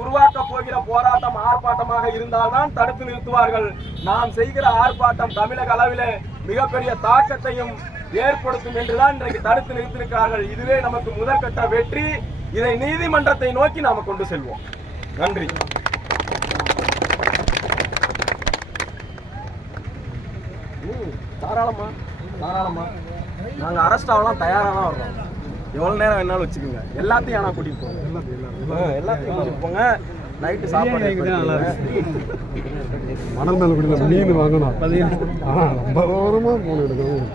உருவாக்க போகிற போராட்டம் ஆர்ப்பாட்டமாக இருந்தால்தான் தடுத்து நிறுத்துவார்கள். நாம் செய்கிற ஆர்ப்பாட்டம் தமிழக அளவிலே மிகப்பெரிய தாக்கத்தையும் ஏற்படுத்தும் என்றுதான் இன்றைக்கு தடுத்து நிறுத்தியிருக்கிறார்கள். இதுவே நமக்கு முதற்கட்ட வெற்றி. இதை நீதிமன்றத்தை நோக்கி நாம கொண்டு செல்வோம். நன்றி. தாராளமா நாங்க அரெஸ்ட் ஆகலாம் தயாரா தான் வர்றோம். எவ்வளவு நேரம் வேணாலும் வச்சுக்கோங்க. எல்லாத்தையும் ஆனா கூட்டிட்டு போங்க. எல்லாத்தையும் கூட்டிட்டு போங்க. நைட்டு சாப்பாடு மணல் மேல குடியில மீன் வாங்கணும். ரொம்ப ஓரமா போன எடுக்கணும்.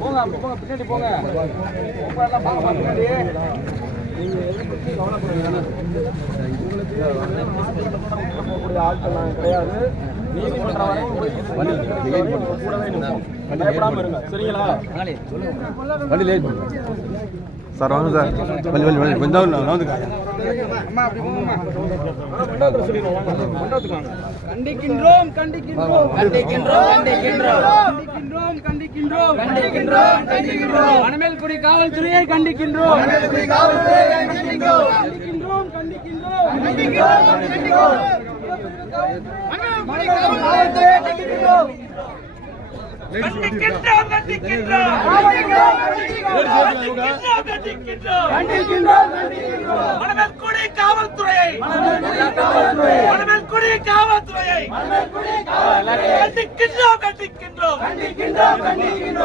போங்க பின்னாடி போங்க. ஆட்கள் நாங்கள் கிடையாது. நீதிமன்றம் வரைக்கும் சரிங்களா சார்? வாங்க சார். கொஞ்சம் கண்டிக்கின்றோம் மணமேல்குடி காவல்துறையை கண்டிக்கின்றோம்.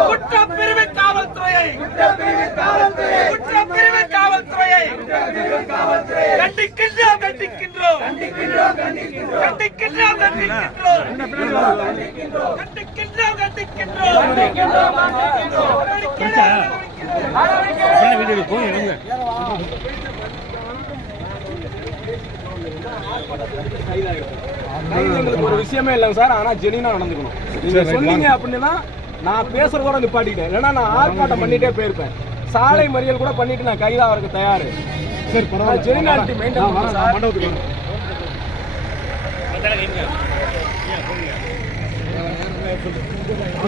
குற்றப்பிரிவு காவல்துறையை கண்டிக்கின்றோம். ஒரு விஷயமே இல்லைங்க சார். ஆனா ஜெனினா நடந்துக்கணும். நீங்க சொன்னீங்க அப்படின்னா நான் பேசுறதோட நிப்பாட்டிட்டேன். இல்லைன்னா நான் ஆர்ப்பாட்டம் பண்ணிட்டே போயிருப்பேன். சாலை மறியல் கூட பண்ணிட்டு நான் கைதாவதுக்கு தயாரு. சரி, ஜெனினாலிட்டி மெயின்டைன்